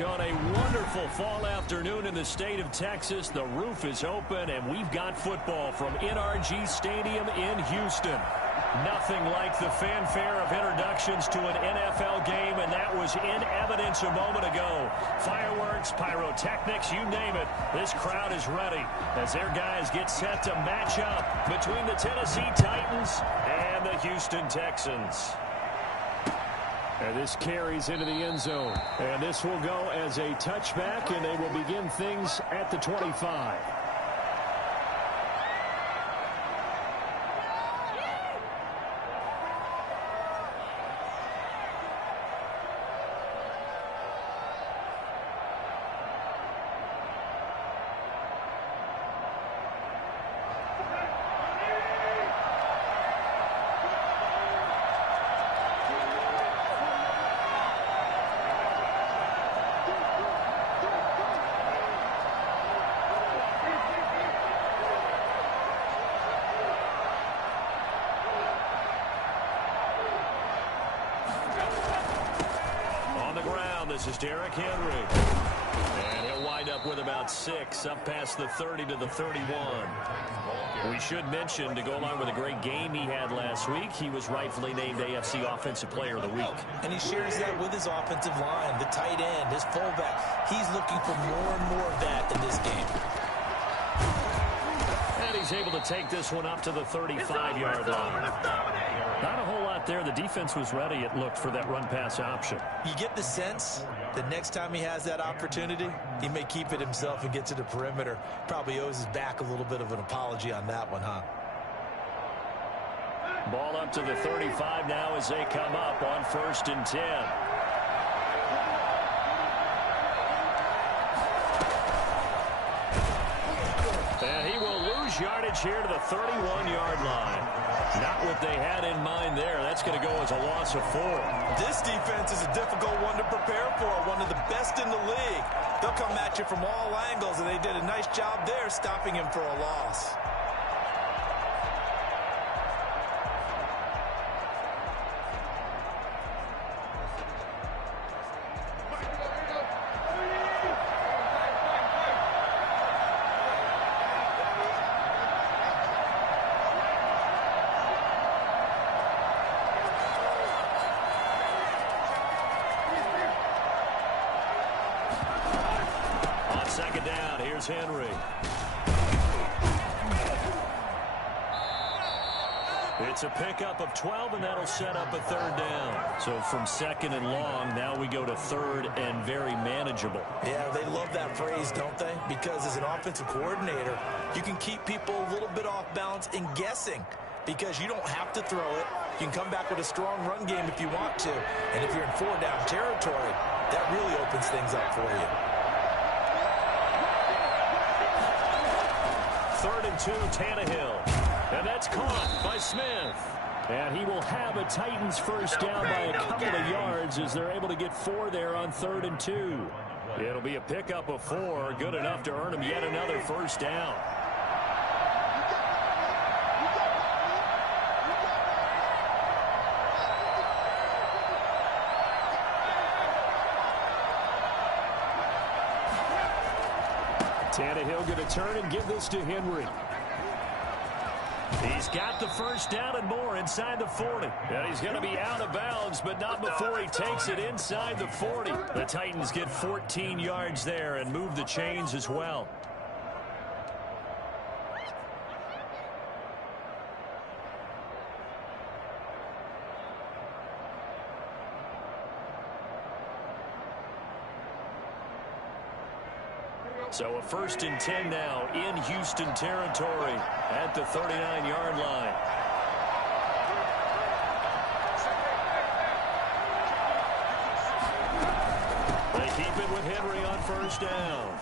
On a wonderful fall afternoon in the state of Texas, the roof is open, and we've got football from NRG Stadium in Houston. Nothing like the fanfare of introductions to an NFL game, and that was in evidence a moment ago. Fireworks, pyrotechnics, you name it. This crowd is ready as their guys get set to match up between the Tennessee Titans and the Houston Texans. And this carries into the end zone. And this will go as a touchback, and they will begin things at the 25. This is Derrick Henry. And he'll wind up with about 6, up past the 30 to the 31. We should mention, to go along with a great game he had last week, he was rightfully named AFC Offensive Player of the Week. And he shares that with his offensive line, the tight end, his fullback. He's looking for more and more of that in this game. And he's able to take this one up to the 35-yard line. Not a whole lot there. The defense was ready, it looked, for that run-pass option. You get the sense that next time he has that opportunity, he may keep it himself and get to the perimeter. Probably owes his back a little bit of an apology on that one, huh? Ball up to the 35 now as they come up on 1st and 10. And he will lose yardage here to the 31-yard line. Not what they had in mind there. That's going to go as a loss of 4. This defense is a difficult one to prepare for, one of the best in the league. They'll come at you from all angles, and they did a nice job there stopping him for a loss. Second down, here's Henry. It's a pickup of 12, and that'll set up a 3rd down. So from 2nd and long, now we go to 3rd and very manageable. Yeah, they love that phrase, don't they? Because as an offensive coordinator, you can keep people a little bit off balance and guessing, because you don't have to throw it. You can come back with a strong run game if you want to. And if you're in 4-down territory, that really opens things up for you. 3rd and 2, Tannehill. And that's caught by Smith. And he will have a Titans first down by a couple of yards as they're able to get 4 there on 3rd and 2. It'll be a pickup of 4, good enough to earn him yet another first down. Tannehill going to turn and give this to Henry. He's got the first down and more inside the 40. And he's going to be out of bounds, but not before he takes it inside the 40. The Titans get 14 yards there and move the chains as well. So a 1st and 10 now in Houston territory at the 39-yard line. They keep it with Henry on 1st down.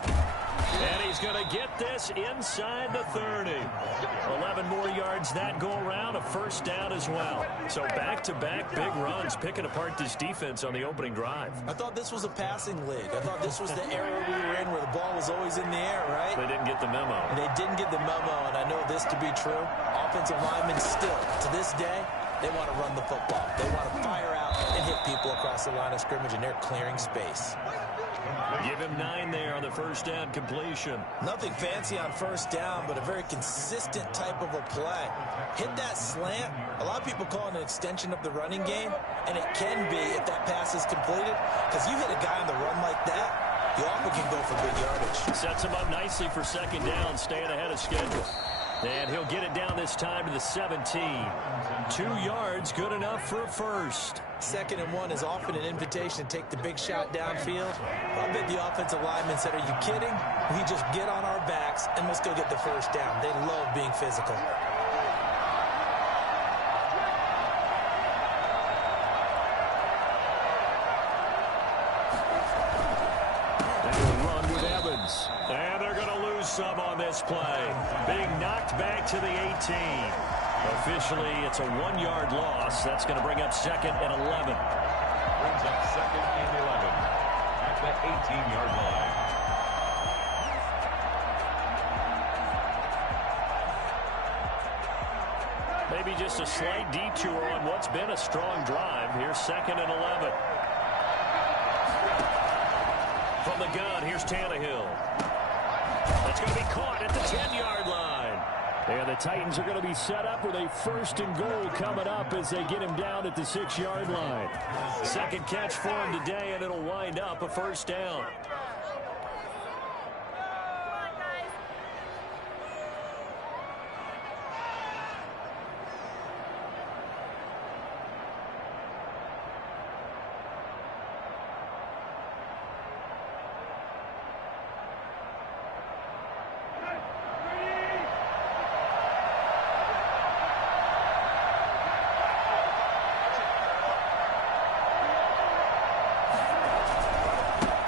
And he's going to get this inside the 30. 11 more yards that go around, a first down as well. So back-to-back big runs, picking apart this defense on the opening drive. I thought this was a passing league. I thought this was the era we were in where the ball was always in the air, right? They didn't get the memo. And they didn't get the memo, and I know this to be true. Offensive linemen still, to this day, They want to run the football. They want to fire out and hit people across the line of scrimmage, and they're clearing space. Give him 9 there on the first down completion. Nothing fancy on first down, but a very consistent type of a play. Hit that slant. A lot of people call it an extension of the running game, and it can be if that pass is completed, because you hit a guy on the run like that, you often can go for big yardage. Sets him up nicely for second down, staying ahead of schedule. And he'll get it down this time to the 17. 2 yards, good enough for a first. 2nd and 1 is often an invitation to take the big shot downfield. I bet the offensive linemen said, are you kidding? We just get on our backs and let's go get the first down. They love being physical. And they're going to lose some on this play. Being knocked back to the 18. Officially, it's a 1-yard loss. That's going to bring up 2nd and 11. Brings up 2nd and 11 at the 18-yard line. Maybe just a slight detour on what's been a strong drive. Here's 2nd and 11. From the gun, here's Tannehill. That's going to be caught at the 10-yard line. And the Titans are going to be set up with a 1st and goal coming up as they get him down at the 6-yard line. Second catch for him today, and it'll wind up a first down.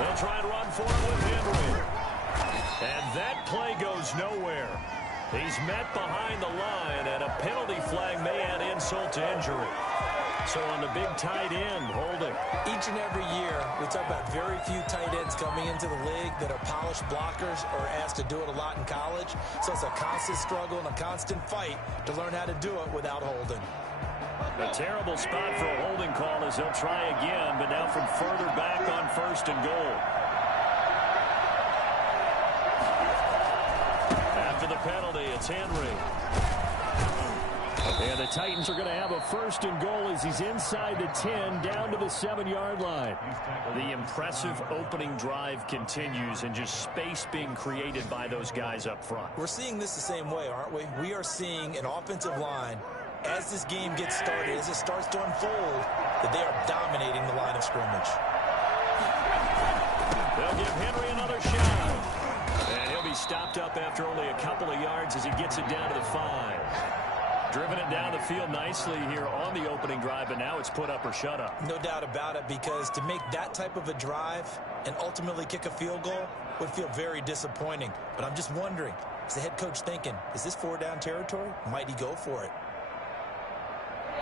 They'll try and run for it with Henry. And that play goes nowhere. He's met behind the line, and a penalty flag may add insult to injury. So on the big tight end, holding. Each and every year, we talk about very few tight ends coming into the league that are polished blockers or asked to do it a lot in college. So it's a constant struggle and a constant fight to learn how to do it without holding. A terrible spot for a holding call as they'll try again, but now from further back on 1st and goal. After the penalty, it's Henry. And the Titans are going to have a 1st and goal as he's inside the 10, down to the 7-yard line. The impressive opening drive continues, and just space being created by those guys up front. We're seeing this the same way, aren't we? We are seeing an offensive line, as this game gets started, as it starts to unfold, that they are dominating the line of scrimmage. They'll give Henry another shot. And he'll be stopped up after only a couple of yards as he gets it down to the 5. Driven it down the field nicely here on the opening drive, but now it's put up or shut up. No doubt about it, because to make that type of a drive and ultimately kick a field goal would feel very disappointing. But I'm just wondering, is the head coach thinking, is this 4-down territory? Might he go for it?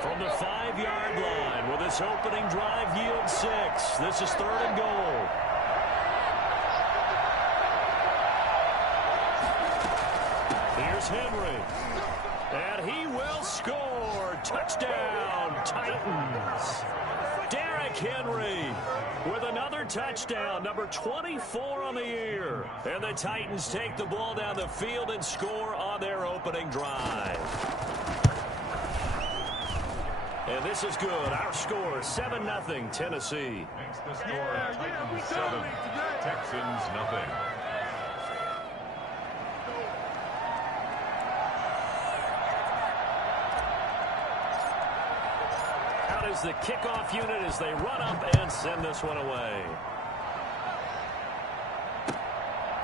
From the 5-yard line, will this opening drive yield 6? This is 3rd and goal. Here's Henry. And he will score. Touchdown, Titans. Derrick Henry with another touchdown, number 24 on the year. And the Titans take the ball down the field and score on their opening drive. And this is good. Our score, 7-0, Tennessee. Makes the score Titans 7, Texans nothing. Out is the kickoff unit as they run up and send this one away.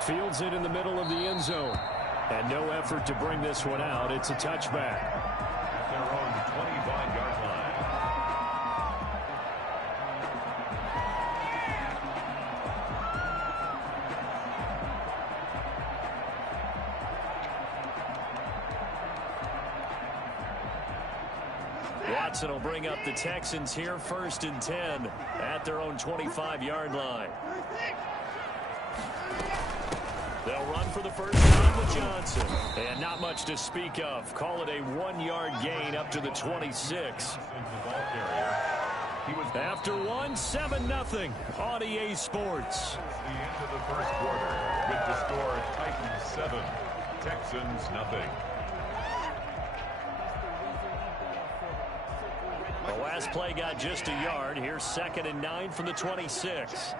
Fields it in the middle of the end zone. And no effort to bring this one out. It's a touchback. At their own 25-yard line. Watson will bring up the Texans here 1st and 10 at their own 25-yard line. They'll run for the first time with Johnson. And not much to speak of. Call it a 1-yard gain up to the 26. After 1, 7-0 on EA Sports. The end of the first quarter with the score Titans 7, Texans nothing. The last play got just a yard. Here's 2nd and 9 from the 26.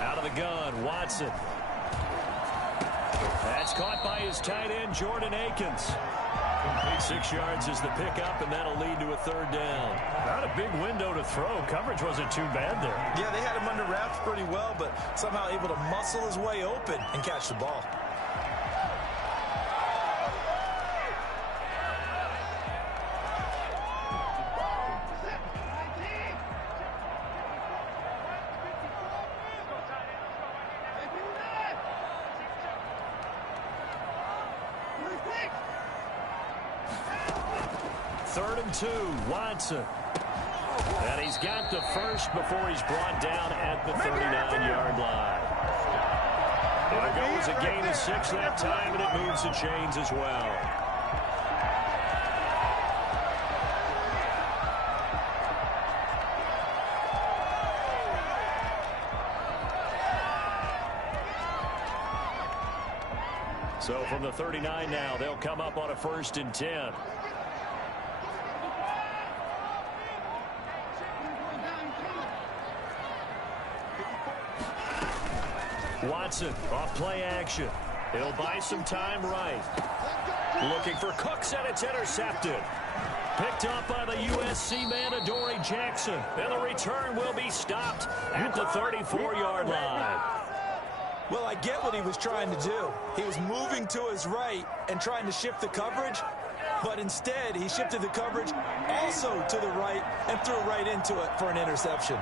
Out of the gun, Watson. That's caught by his tight end, Jordan Akins. 6 yards is the pickup, and that'll lead to a 3rd down. Not a big window to throw. Coverage wasn't too bad there. Yeah, they had him under wraps pretty well, but somehow able to muscle his way open and catch the ball. Third and 2, Watson. And he's got the first before he's brought down at the 39-yard line. It'll go as a gain of 6 that time, and it moves the chains as well. So from the 39 now, they'll come up on a 1st and 10. Watson off play action. He'll buy some time right. Looking for Cooks, and it's intercepted. Picked up by the USC man, Adoree Jackson. And the return will be stopped at the 34-yard line. Well, I get what he was trying to do. He was moving to his right and trying to shift the coverage, but instead he shifted the coverage also to the right and threw right into it for an interception.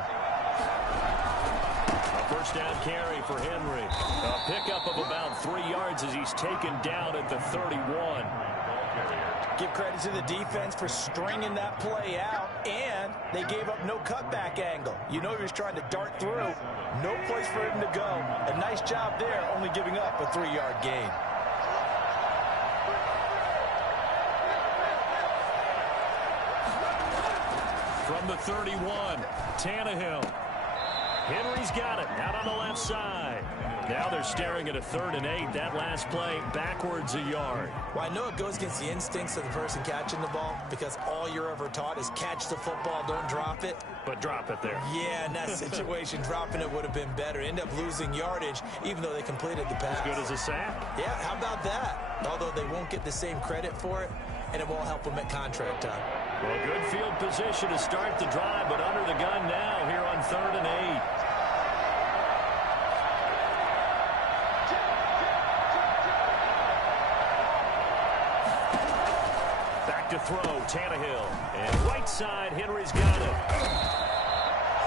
First down carry for Henry. A pickup of about 3 yards as he's taken down at the 31. Give credit to the defense for stringing that play out, and they gave up no cutback angle. You know he was trying to dart through. No place for him to go. A nice job there, only giving up a 3-yard gain. From the 31, Tannehill. Henry's got it out on the left side. Now they're staring at a 3rd and 8. That last play backwards a yard. Well, I know it goes against the instincts of the person catching the ball because all you're ever taught is catch the football, don't drop it. But drop it there. Yeah, in that situation, dropping it would have been better. End up losing yardage, even though they completed the pass. As good as a sack. Yeah, how about that? Although they won't get the same credit for it, and it won't help them at contract time. Well, good field position to start the drive, but under the gun now here on 3rd and 8. Back to throw, Tannehill. And right side, Henry's got it.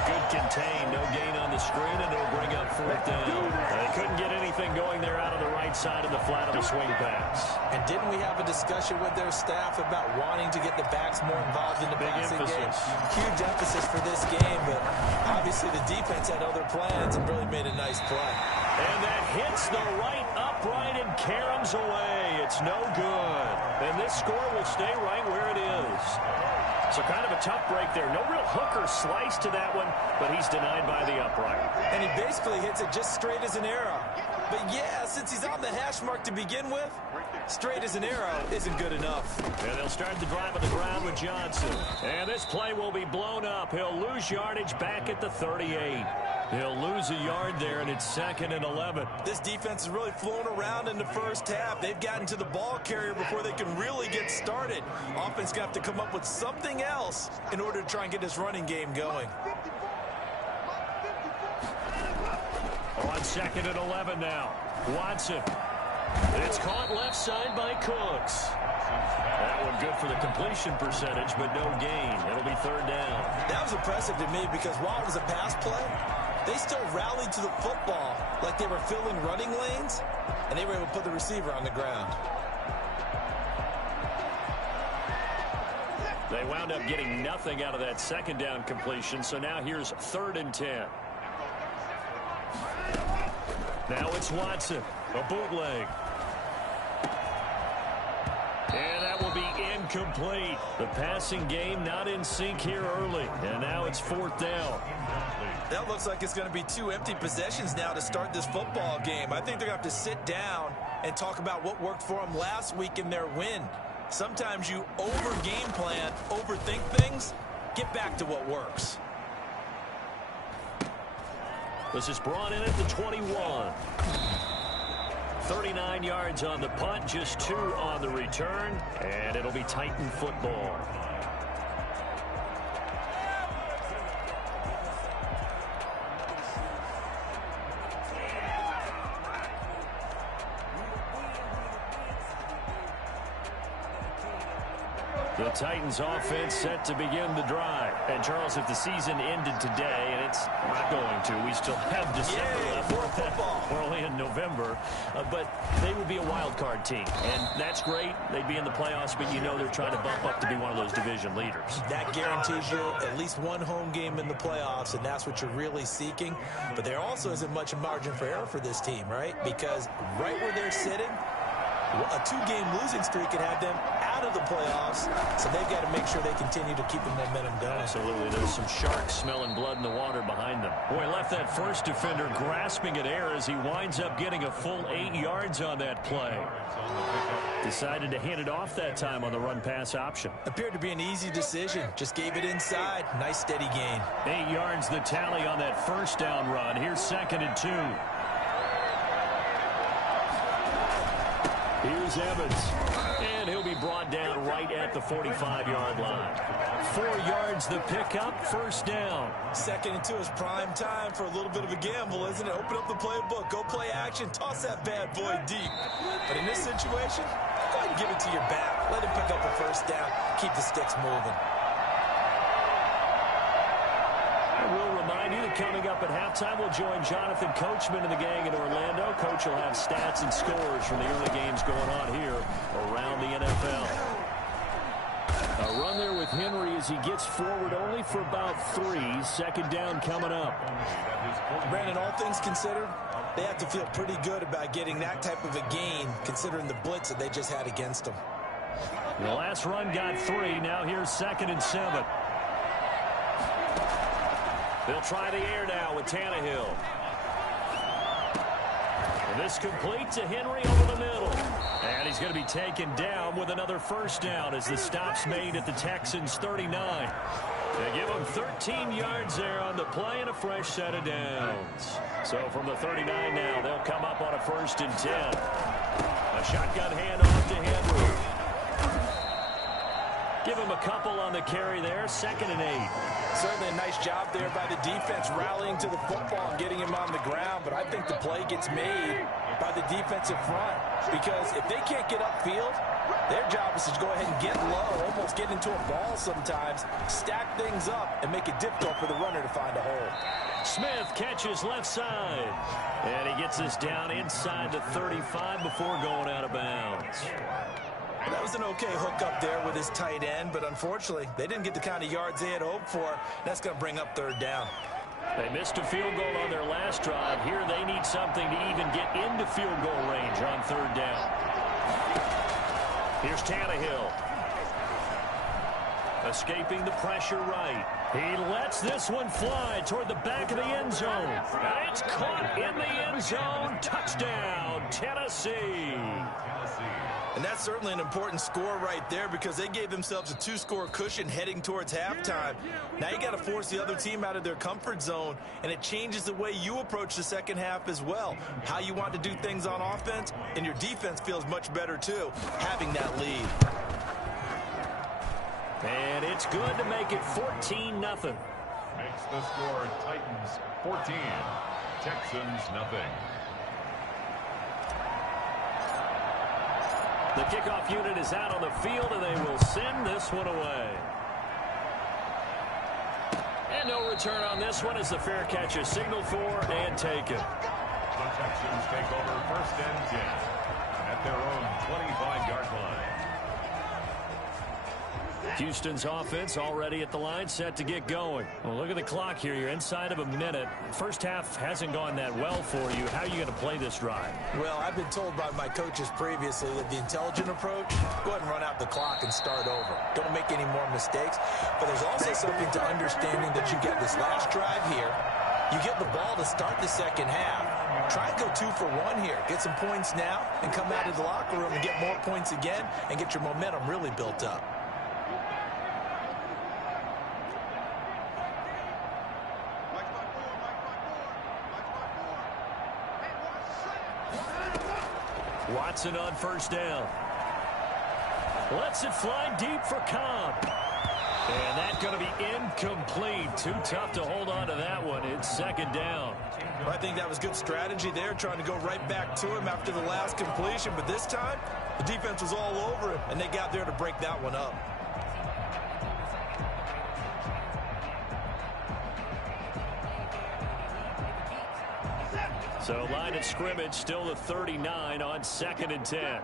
Good contain, no gain on the screen, and it'll bring up 4th down. They couldn't get anything going there out of the right side of the flat of the swing pass. And didn't we have a discussion with their staff about wanting to get the backs more involved in the passing game? Huge emphasis for this game, but obviously the defense had other plans and really made a nice play. And that hits the right upright and caroms away. It's no good. And this score will stay right where it is. So kind of a tough break there. No real hooker slice to that one, but he's denied by the upright. And he basically hits it just straight as an arrow. But yeah, since he's on the hash mark to begin with, straight as an arrow isn't good enough. And they'll start the drive on the ground with Johnson. And this play will be blown up. He'll lose yardage back at the 38. He'll lose a yard there, and it's 2nd and 11. This defense is really flown around in the first half. They've gotten to the ball carrier before they can really get started. Offense going to have to come up with something else in order to try and get this running game going. On 2nd and 11 now. Watson. It's caught left side by Cooks. That one good for the completion percentage, but no gain. It'll be 3rd down. That was impressive to me because while it was a pass play, they still rallied to the football like they were filling running lanes, and they were able to put the receiver on the ground. They wound up getting nothing out of that second down completion, so now here's 3rd and 10. Now it's Watson, a bootleg. And that will be incomplete. The passing game not in sync here early, and now it's 4th down. That looks like it's going to be 2 empty possessions now to start this football game. I think they're going to have to sit down and talk about what worked for them last week in their win. Sometimes you over-game plan, overthink things, get back to what works. This is brought in at the 21. 39 yards on the punt, just 2 on the return, and it'll be Titan football. The Titans offense set to begin the drive. And Charles, if the season ended today, and it's not going to, we still have December left. More football. We're only in November, but they would be a wild card team, and that's great. They'd be in the playoffs, but you know they're trying to bump up to be one of those division leaders. That guarantees you at least one home game in the playoffs, and that's what you're really seeking. But there also isn't much margin for error for this team, right? Because right where they're sitting, a 2-game losing streak could have them out of the playoffs, so they've got to make sure they continue to keep the momentum going. Absolutely. There's some sharks smelling blood in the water behind them. Boy, left that first defender grasping at air as he winds up getting a full 8 yards on that play. Decided to hand it off that time on the run-pass option. Appeared to be an easy decision. Just gave it inside. Nice steady gain. 8 yards the tally on that first down run. Here's 2nd and 2. Here's Evans, and he'll be brought down right at the 45-yard line. 4 yards the pickup, 1st down. 2nd and 2 is prime time for a little bit of a gamble, isn't it? Open up the playbook, go play action, toss that bad boy deep. But in this situation, go ahead and give it to your back. Let him pick up a 1st down, keep the sticks moving. We'll remind you that coming up at halftime, we'll join Jonathan Coachman and the gang in Orlando. Coach will have stats and scores from the early games going on here around the NFL. A run there with Henry as he gets forward only for about 3. 2nd down coming up. Brandon, all things considered, they have to feel pretty good about getting that type of a gain, considering the blitz that they just had against them. The last run got 3. Now here's 2nd and 7. They'll try the air now with Tannehill. And this complete to Henry over the middle. And he's going to be taken down with another 1st down as the stop's made at the Texans' 39. They give him 13 yards there on the play and a fresh set of downs. So from the 39 now, they'll come up on a 1st and 10. A shotgun handoff to Henry. Give him a couple on the carry there. 2nd and 8. Certainly a nice job there by the defense rallying to the football and getting him on the ground. But I think the play gets made by the defensive front. Because if they can't get upfield, their job is to go ahead and get low, almost get into a ball sometimes, stack things up, and make it difficult for the runner to find a hole. Smith catches left side. And he gets this down inside the 35 before going out of bounds. Well, that was an okay hook up there with his tight end, but unfortunately, they didn't get the kind of yards they had hoped for. That's going to bring up 3rd down. They missed a field goal on their last drive. Here they need something to even get into field goal range on 3rd down. Here's Tannehill. Escaping the pressure right. He lets this one fly toward the back of the end zone. And it's caught in the end zone. Touchdown, Tennessee. And that's certainly an important score right there because they gave themselves a 2-score cushion heading towards halftime. Now you got to force the other team out of their comfort zone, and it changes the way you approach the second half as well. How you want to do things on offense, and your defense feels much better too, having that lead. And it's good to make it 14-0. Makes the score Titans 14, Texans nothing. The kickoff unit is out on the field, and they will send this one away. And no return on this one as the fair catch is signaled for and taken. The Texans take over 1st and 10 at their own 25-yard line. Houston's offense already at the line, set to get going. Well, look at the clock here. You're inside of a minute. First half hasn't gone that well for you. How are you going to play this drive? Well, I've been told by my coaches previously that the intelligent approach, go ahead and run out the clock and start over. Don't make any more mistakes. But there's also something to understanding that you get this last drive here. You get the ball to start the second half. Try and go 2 for 1 here. Get some points now and come out of the locker room and get more points again and get your momentum really built up. Watson on first down. Lets it fly deep for Cobb. And that's going to be incomplete. Too tough to hold on to that one. It's second down. Well, I think that was good strategy there, trying to go right back to him after the last completion. But this time, the defense was all over him, and they got there to break that one up. So line of scrimmage still the 39 on 2nd and 10.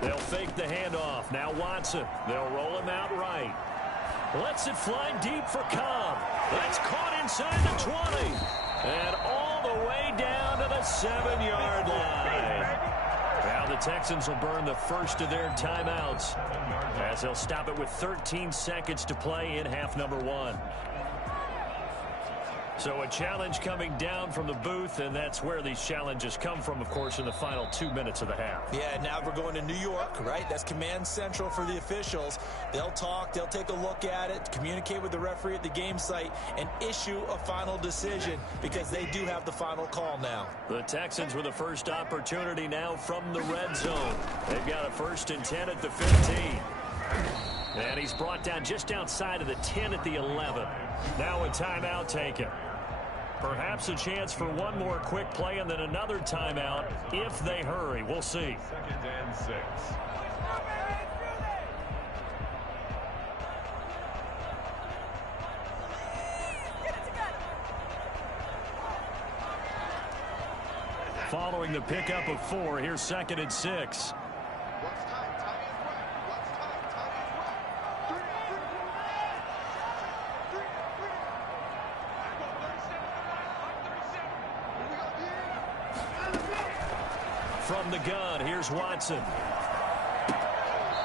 They'll fake the handoff. Now Watson. They'll roll him out right. Lets it fly deep for Cobb. That's caught inside the 20. And all the way down to the 7-yard line. Now the Texans will burn the first of their timeouts as they'll stop it with 13 seconds to play in half number 1. So a challenge coming down from the booth, and that's where these challenges come from, of course, in the final 2 minutes of the half. Yeah, now we're going to New York, right? That's command central for the officials. They'll talk, they'll take a look at it, communicate with the referee at the game site, and issue a final decision because they do have the final call now. The Texans with the first opportunity now from the red zone. They've got a 1st and 10 at the 15. And he's brought down just outside of the 10 at the 11. Now a timeout taken. Perhaps a chance for one more quick play and then another timeout if they hurry. We'll see. 2nd and 6. Following the pickup of 4, here's 2nd and 6. From the gun, here's Watson.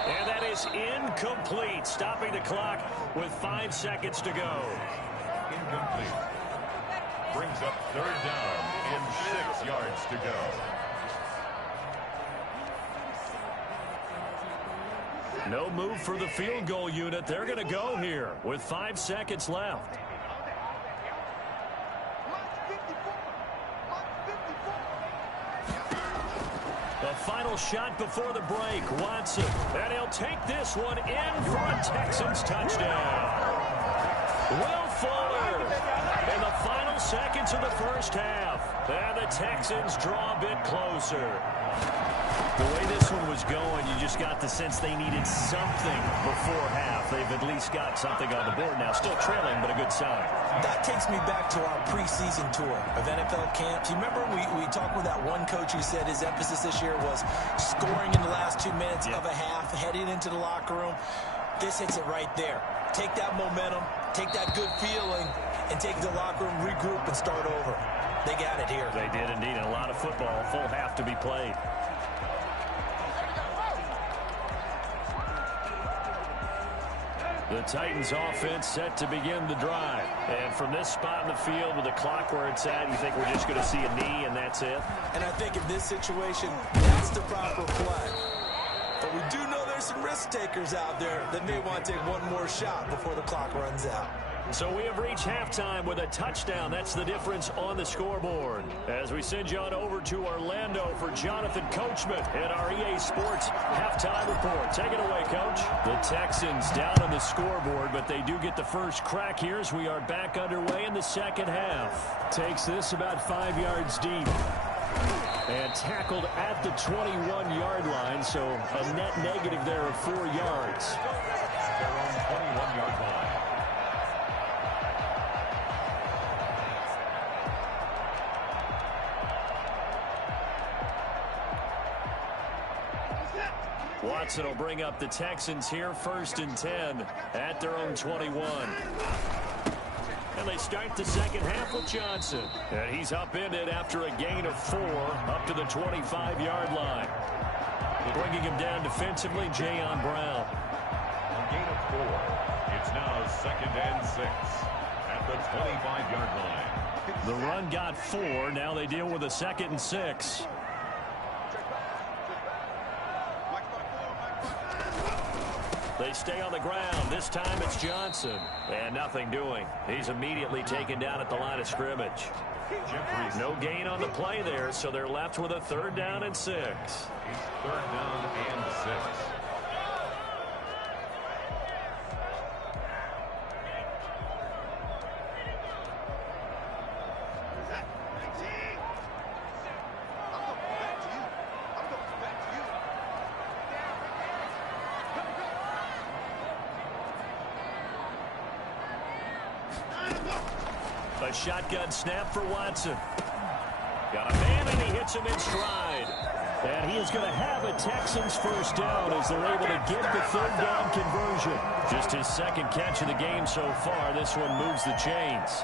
And that is incomplete, stopping the clock with 5 seconds to go. Incomplete. Brings up 3rd down and 6 yards to go. No move for the field goal unit. They're going to go here with 5 seconds left. The final shot before the break. Watson. And he'll take this one in for a Texans touchdown. Will Fuller in the final seconds of the first half. And the Texans draw a bit closer. The way this one was going, you just got the sense they needed something before half. They've at least got something on the board now. Still trailing, but a good sign. That takes me back to our preseason tour of NFL camps. You remember we talked with that one coach who said his emphasis this year was scoring in the last 2 minutes of a half, heading into the locker room. This hits it right there. Take that momentum, take that good feeling, and take it to the locker room, regroup, and start over. They got it here. They did indeed, and a lot of football, full half to be played. The Titans offense set to begin the drive. And from this spot in the field with the clock where it's at, you think we're just going to see a knee and that's it? And I think in this situation, that's the proper play. But we do know there's some risk takers out there that may want to take one more shot before the clock runs out. So we have reached halftime with a touchdown. That's the difference on the scoreboard. As we send you on over to Orlando for Jonathan Coachman in our EA Sports halftime report. Take it away, Coach. The Texans down on the scoreboard, but they do get the first crack here as we are back underway in the second half. Takes this about 5 yards deep. And tackled at the 21-yard line, so a net negative there of 4 yards. Their own 21-yard line. Watson will bring up the Texans here, 1st and 10 at their own 21. And they start the second half with Johnson. And he's upended after a gain of 4 up to the 25-yard line. Bringing him down defensively, Jayon Brown. A gain of 4. It's now 2nd and 6 at the 25-yard line. The run got 4. Now they deal with a 2nd and 6. They stay on the ground. This time it's Johnson. And nothing doing. He's immediately taken down at the line of scrimmage. No gain on the play there, so they're left with a 3rd down and 6. It's 3rd down and 6. A shotgun snap for Watson. Got a man, and he hits him in stride. And he is going to have a Texans 1st down as they're able to get the 3rd down conversion. Just his 2nd catch of the game so far. This one moves the chains.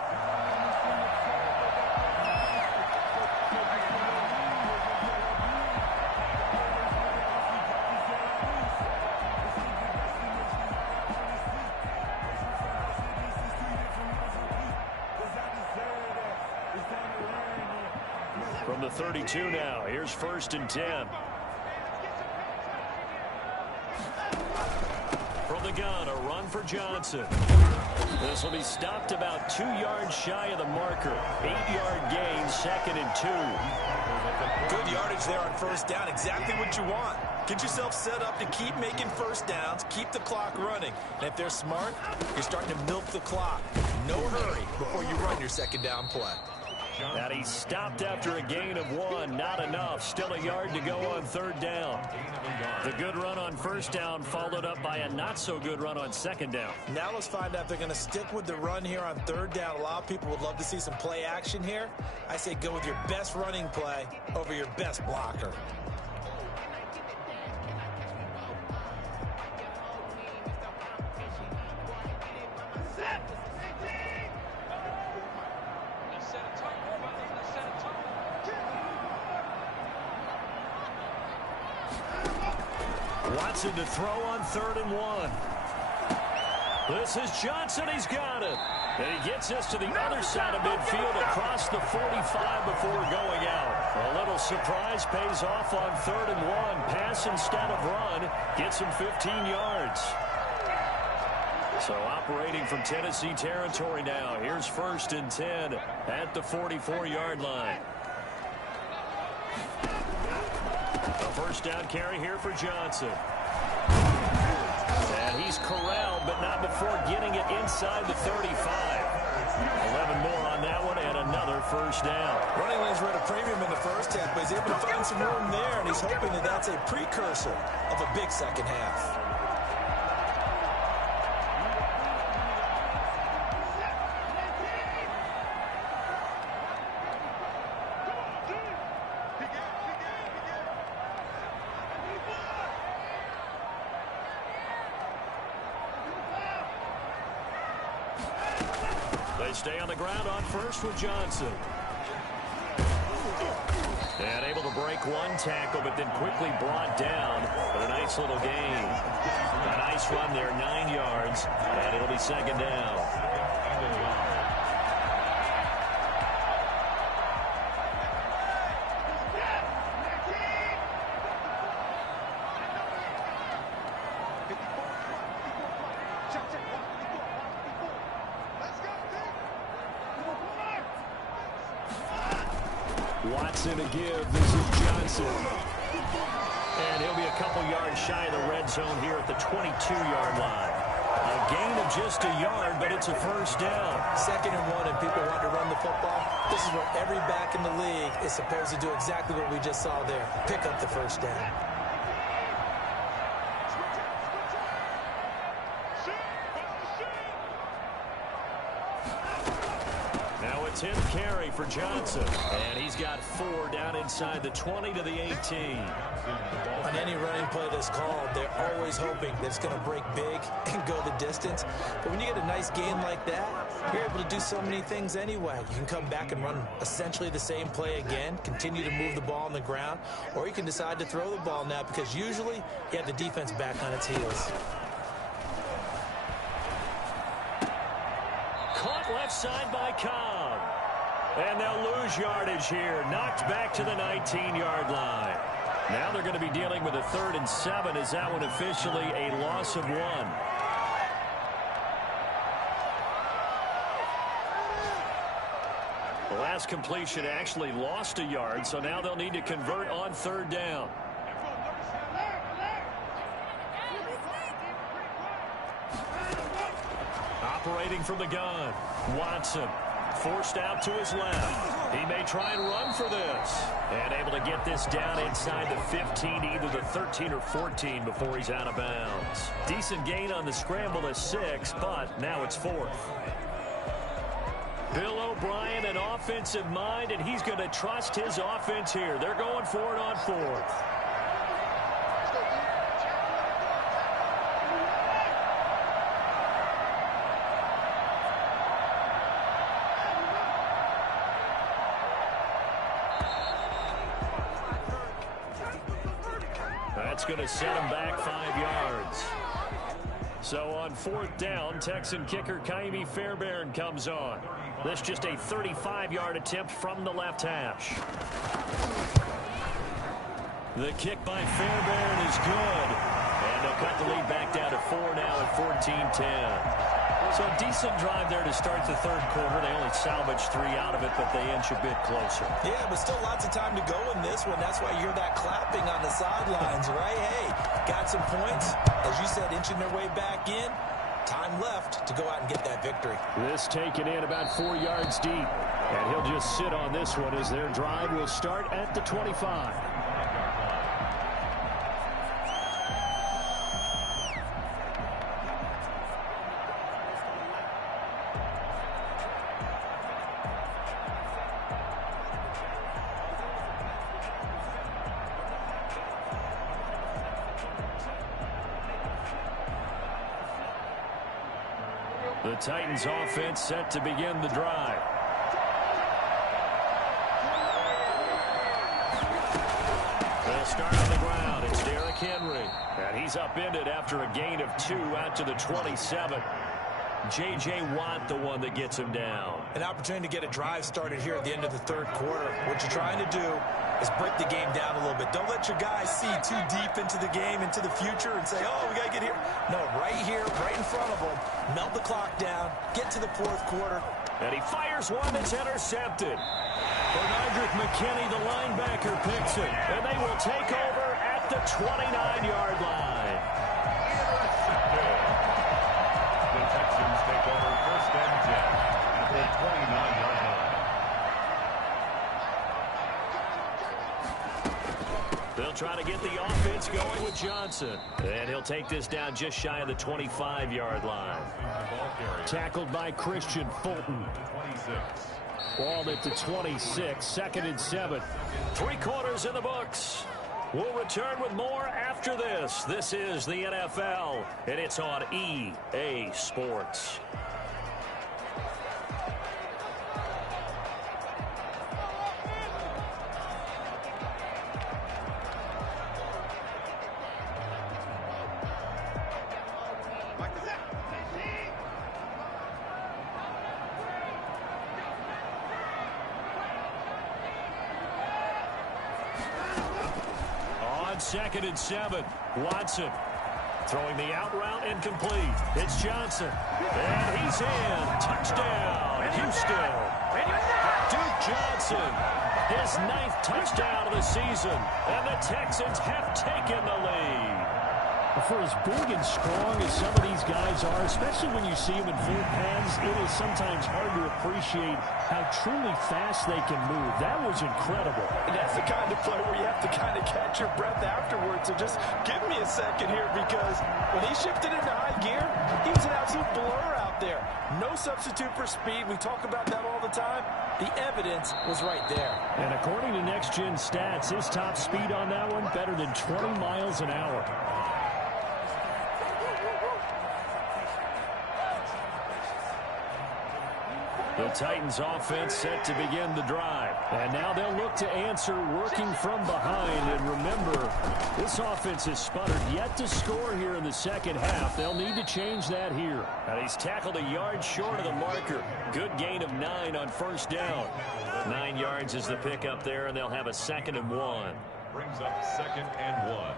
From the 32 now, here's 1st and 10. From the gun, a run for Johnson. This will be stopped about 2 yards shy of the marker. 8-yard gain, 2nd and 2. Good yardage there on 1st down. Exactly what you want. Get yourself set up to keep making 1st downs, keep the clock running. And if they're smart, you're starting to milk the clock. No hurry before you run your 2nd down play. And he stopped after a gain of 1. Not enough. Still a yard to go on 3rd down. The good run on 1st down followed up by a not-so-good run on 2nd down. Now let's find out if they're going to stick with the run here on 3rd down. A lot of people would love to see some play action here. I say go with your best running play over your best blocker. Watson to throw on 3rd and 1. This is Johnson. He's got it. And he gets us to the other side of midfield across the 45 before going out. A little surprise pays off on 3rd and 1. Pass instead of run. Gets him 15 yards. So operating from Tennessee territory now. Here's 1st and 10 at the 44-yard line. A 1st down carry here for Johnson. And he's corralled, but not before getting it inside the 35. 11 more on that one, and another 1st down. Running lanes were at a premium in the 1st half, but he's able to find some room there, and he's hoping that that's a precursor of a big 2nd half. They stay on the ground on 1st with Johnson. And able to break 1 tackle, but then quickly brought down. But a nice little gain. A nice run there, 9 yards. And it'll be 2nd down. Watson to give. This is Johnson. And he'll be a couple yards shy of the red zone here at the 22-yard line. A gain of just a yard, but it's a 1st down. 2nd and 1, and people want to run the football. This is where every back in the league is supposed to do exactly what we just saw there. Pick up the 1st down. 10th carry for Johnson. And he's got 4 down inside the 20 to the 18. On any running play that's called, they're always hoping that it's going to break big and go the distance. But when you get a nice gain like that, you're able to do so many things anyway. You can come back and run essentially the same play again, continue to move the ball on the ground, or you can decide to throw the ball now because usually you have the defense back on its heels. Caught left side by Cobb. And they'll lose yardage here. Knocked back to the 19-yard line. Now they're going to be dealing with a 3rd and 7. Is that one officially a loss of 1? The last completion actually lost a yard, so now they'll need to convert on 3rd down. Operating from the gun, Watson forced out to his left. He may try and run for this. And able to get this down inside the 15, either the 13 or 14 before he's out of bounds. Decent gain on the scramble is 6, but now it's 4th. Bill O'Brien, an offensive mind, and he's going to trust his offense here. They're going for it on 4th. That's going to set him back 5 yards. So on 4th down, Texan kicker Kaimi Fairbairn comes on. This just a 35-yard attempt from the left hash. The kick by Fairbairn is good. And they'll cut the lead back down to 4 now at 14-10. So a decent drive there to start the 3rd quarter. They only salvaged 3 out of it, but they inch a bit closer. Yeah, but still lots of time to go in this one. That's why you hear that clapping on the sidelines, right? Hey, got some points. As you said, inching their way back in. Time left to go out and get that victory. This taken in about 4 yards deep. And he'll just sit on this one as their drive will start at the 25. The Titans offense set to begin the drive. They'll start on the ground. It's Derrick Henry. And he's upended after a gain of 2 out to the 27. J.J. Watt, the one that gets him down. An opportunity to get a drive started here at the end of the 3rd quarter. What you're trying to do is break the game down a little bit. Don't let your guys see too deep into the game, into the future, and say, oh, we got to get here. No, right here, right in front of them. Melt the clock down. Get to the 4th quarter. And he fires one that's intercepted. Bernardrick McKinney, the linebacker, picks it. And they will take over at the 29-yard line. The Texans take over 1st and 10 at the 29-yard line. They'll try to get the offense going with Johnson. And he'll take this down just shy of the 25-yard line. Tackled by Christian Fulton. Ball at the 26, 2nd and 7. 3 quarters in the books. We'll return with more after this. This is the NFL, and it's on EA Sports. On 2nd and 7, Watson throwing the out route incomplete. It's Johnson. And he's in. Touchdown, Houston. Duke Johnson, his 9th touchdown of the season. And the Texans have taken the lead. For as big and strong as some of these guys are, especially when you see them in full pads, it is sometimes hard to appreciate how truly fast they can move. That was incredible. And that's the kind of play where you have to kind of catch your breath afterwards. So just give me a second here, because when he shifted into high gear, he was an absolute blur out there. No substitute for speed. We talk about that all the time. The evidence was right there. And according to Next Gen Stats, his top speed on that one, better than 20 miles an hour. The Titans offense set to begin the drive. And now they'll look to answer working from behind. And remember, this offense has sputtered yet to score here in the second half. They'll need to change that here. And he's tackled a yard short of the marker. Good gain of 9 on first down. 9 yards is the pickup there, and they'll have a 2nd and 1. Brings up 2nd and 1.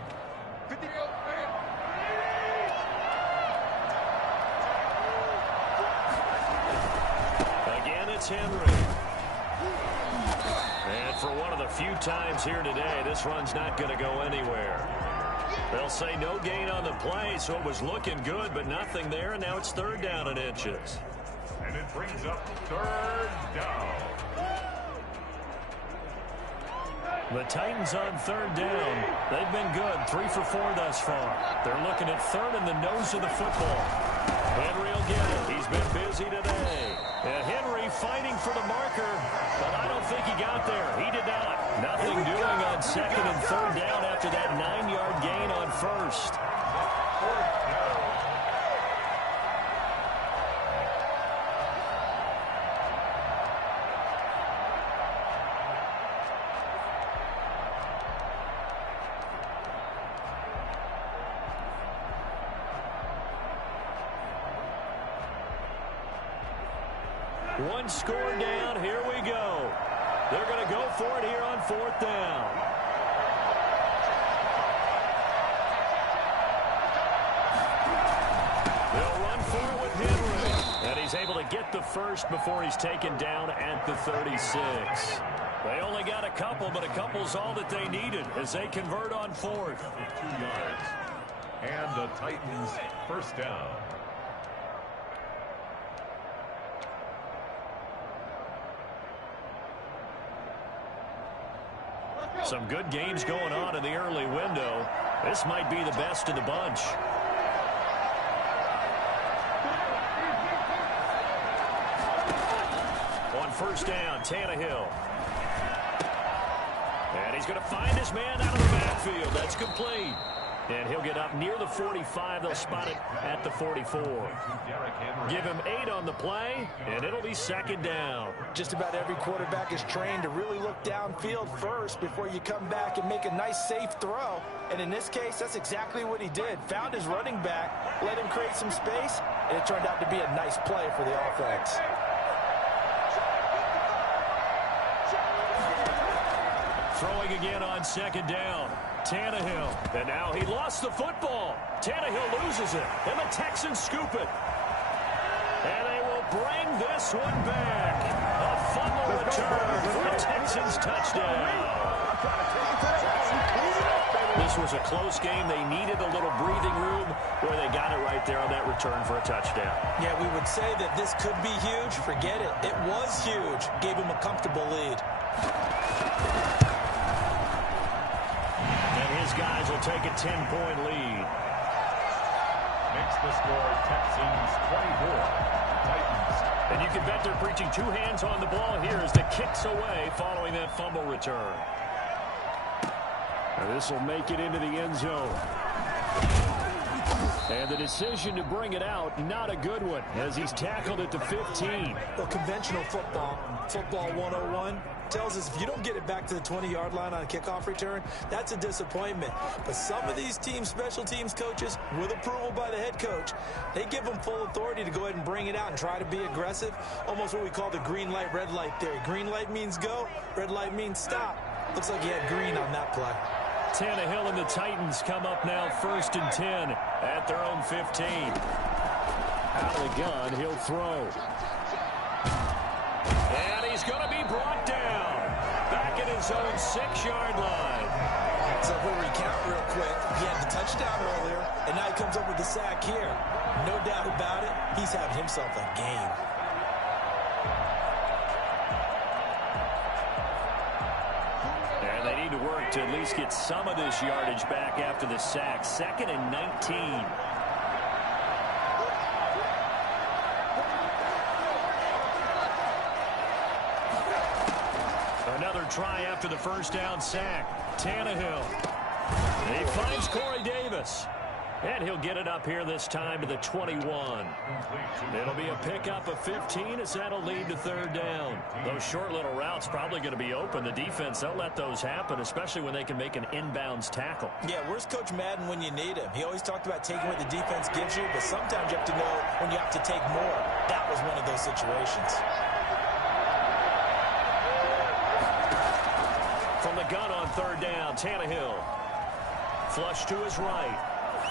It's Henry. And for one of the few times here today, this run's not going to go anywhere. They'll say no gain on the play, so it was looking good, but nothing there, and now it's 3rd down and inches. And it brings up 3rd down. The Titans on 3rd down. They've been good, 3 for 4 thus far. They're looking at 3rd in the nose of the football. Henry will get it. He's been busy today. And Henry fighting for the marker, but I don't think he got there. He did not. Nothing doing on 2nd and 3rd down after that 9-yard gain on 1st. One score down. Here we go. They're going to go for it here on 4th down. They'll run for it with Henry. And he's able to get the first before he's taken down at the 36. They only got a couple, but a couple's all that they needed as they convert on 4th. 2 yards. And the Titans 1st down. Some good games going on in the early window. This might be the best of the bunch. On 1st down, Tannehill. And he's going to find his man out of the backfield. That's complete. And he'll get up near the 45. They'll spot it at the 44. Give him 8 on the play, and it'll be 2nd down. Just about every quarterback is trained to really look downfield first before you come back and make a nice, safe throw. And in this case, that's exactly what he did. Found his running back, let him create some space, and it turned out to be a nice play for the offense. Throwing again on 2nd down. Tannehill. And now he lost the football. Tannehill loses it. And the Texans scoop it. And they will bring this one back. A fumble return for a Texans touchdown. This was a close game. They needed a little breathing room where they got it right there on that return for a touchdown. Yeah, we would say that this could be huge. Forget it. It was huge. Gave him a comfortable lead. Guys will take a 10-point lead. Makes the score Texans 24, Titans. And you can bet they're preaching 2 hands on the ball here as the kick's away following that fumble return. And this will make it into the end zone. And the decision to bring it out, not a good one, as he's tackled at the 15. Well, conventional football 101, tells us if you don't get it back to the 20-yard line on a kickoff return, that's a disappointment. But some of these special teams coaches, with approval by the head coach, they give them full authority to go ahead and bring it out and try to be aggressive. Almost what we call the green light, red light theory. Green light means go, red light means stop. Looks like he had green on that play. Tannehill and the Titans come up now 1st and 10 at their own 15. Out of the gun, he'll throw. And he's going to be brought down. Back at his own 6-yard line. So if we recount real quick, he had the touchdown earlier, and now he comes up with the sack here. No doubt about it, he's having himself a game. And they need to work to at least get some of this yardage back after the sack. 2nd and 19. Another try after the first down sack. Tannehill. He finds Corey Davis. And he'll get it up here this time to the 21. It'll be a pickup of 15 as that'll lead to 3rd down. Those short little routes probably going to be open. The defense, they'll let those happen, especially when they can make an inbounds tackle. Yeah, where's Coach Madden when you need him? He always talked about taking what the defense gives you, but sometimes you have to know when you have to take more. That was one of those situations. From the gun on 3rd down, Tannehill. Flush to his right.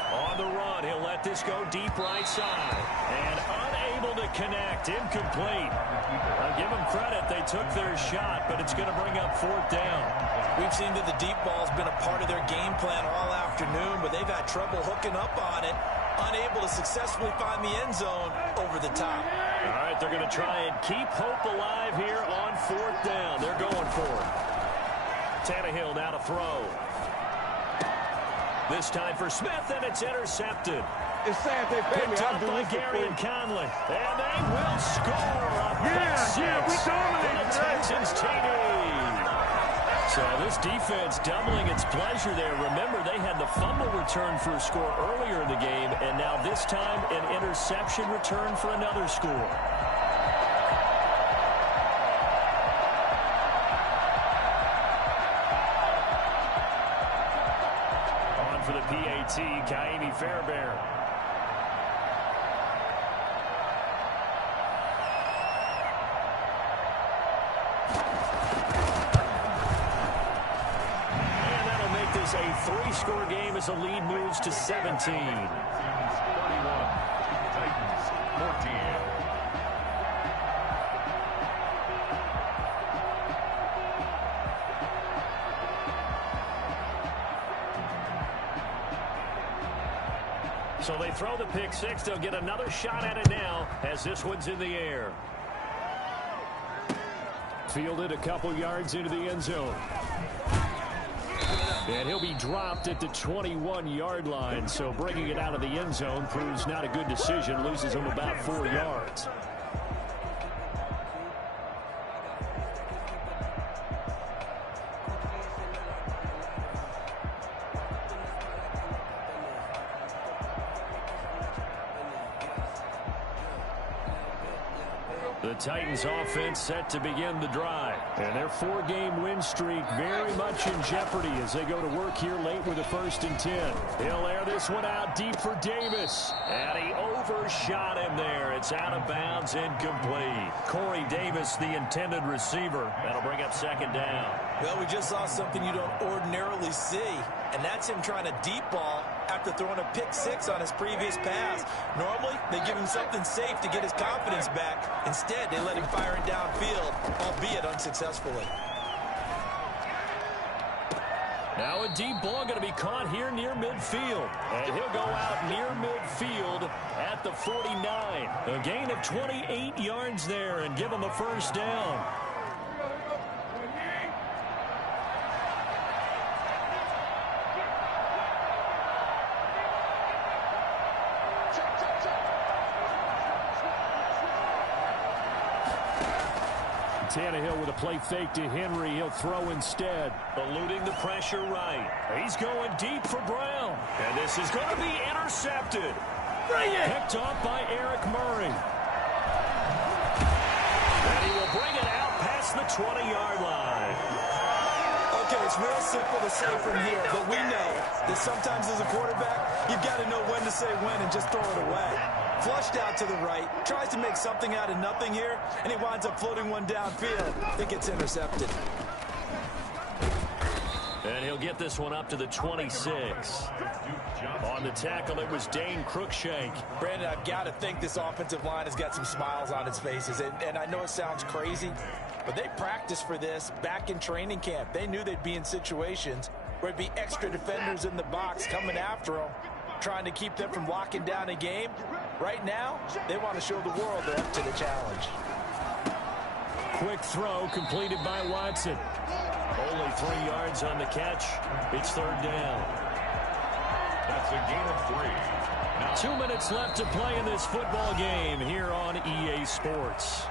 On the run, he'll let this go deep right side. And unable to connect. Incomplete. I'll give them credit. They took their shot, but it's going to bring up 4th down. We've seen that the deep ball's been a part of their game plan all afternoon, but they've had trouble hooking up on it. Unable to successfully find the end zone over the top. All right, they're going to try and keep hope alive here on 4th down. They're going for it. Tannehill now to throw. This time for Smith, and it's intercepted. It's sad they pay me. Picked up by Gary and Conley. And they will score a pick six we dominate for the Texans TD. So this defense doubling its pleasure there. Remember, they had the fumble return for a score earlier in the game, and now this time an interception return for another score. For the PAT, Kaimi Fairbairn. And that'll make this a 3-score game as the lead moves to 17. 31. Titans 14. So they throw the pick six. They'll get another shot at it now as this one's in the air. Fielded a couple yards into the end zone. And he'll be dropped at the 21-yard line. So bringing it out of the end zone proves not a good decision. Loses him about 4 yards. The Titans offense set to begin the drive. And their 4-game win streak very much in jeopardy as they go to work here late with a 1st and 10. He'll air this one out deep for Davis. And he overshot him there. It's out of bounds, incomplete. Corey Davis, the intended receiver. That'll bring up 2nd down. Well, we just saw something you don't ordinarily see, and that's him trying to deep ball after throwing a pick six on his previous pass. Normally, they give him something safe to get his confidence back. Instead, they let him fire it downfield, albeit unsuccessfully. Now a deep ball going to be caught here near midfield. And he'll go out near midfield at the 49. A gain of 28 yards there and give him a 1st down. Tannehill with a play fake to Henry. He'll throw instead. Eluding the pressure right. He's going deep for Brown. And this is going to be intercepted. Bring it! Picked off by Eric Murray. And he will bring it out past the 20-yard line. Okay, it's real simple to say from here, but we know that sometimes as a quarterback, you've got to know when to say when and just throw it away. Flushed out to the right, tries to make something out of nothing here, and he winds up floating one downfield. It gets intercepted. And he'll get this one up to the 26. On the tackle, it was Dane Cruikshank. Brandon, I've got to think this offensive line has got some smiles on its faces, and I know it sounds crazy, but they practiced for this back in training camp. They knew they'd be in situations where there'd be extra defenders in the box coming after them, trying to keep them from locking down a game. Right now, they want to show the world they're up to the challenge. Quick throw completed by Watson. Only 3 yards on the catch. It's third down. That's a gain of 3. Now 2 minutes left to play in this football game here on EA Sports.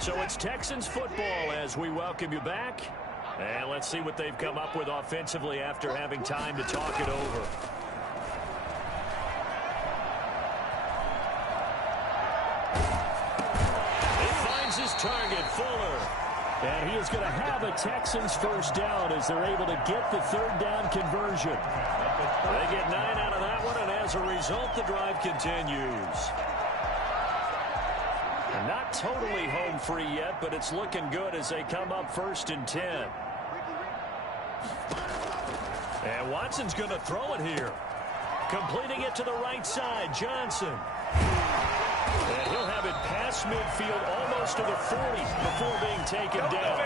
So it's Texans football as we welcome you back. And let's see what they've come up with offensively after having time to talk it over. He finds his target, Fuller. And he is going to have a Texans first down as they're able to get the third down conversion. They get 9 out of that one, and as a result, the drive continues. Not totally home free yet, but it's looking good as they come up 1st and 10. And Watson's going to throw it here. Completing it to the right side, Johnson. And he'll have it past midfield almost to the 40 before being taken down.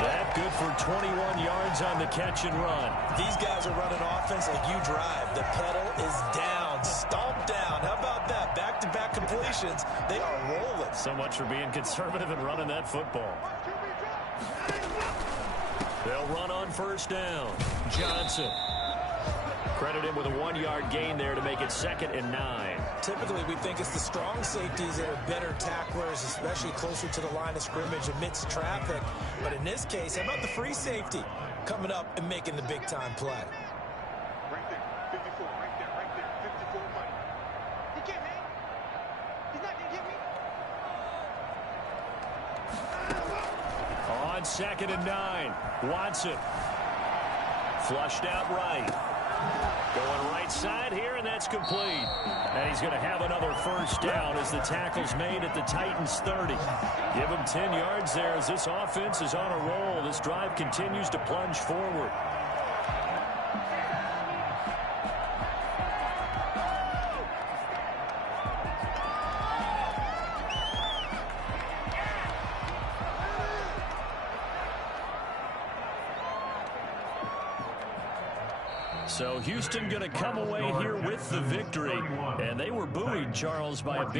That good for 21 yards on the catch and run. These guys are running offense like you drive. The pedal is down, stomped down. How about that? Back-to-back completions. They are rolling. So much for being conservative and running that football. They'll run on first down. Johnson. Credit him with a 1-yard gain there to make it 2nd and 9. Typically, we think it's the strong safeties that are better tacklers, especially closer to the line of scrimmage amidst traffic. But in this case, how about the free safety coming up and making the big-time play? Right there, 54, right there, 54 money. He can't hang. He's not going to get me. On 2nd and 9, Watson. Flushed out right. Going right side here, and that's complete. And he's going to have another first down as the tackle's made at the Titans' 30. Give him 10 yards there as this offense is on a roll. This drive continues to plunge forward. So Houston going to come away here with the victory. And they were buoyed, Charles, by a big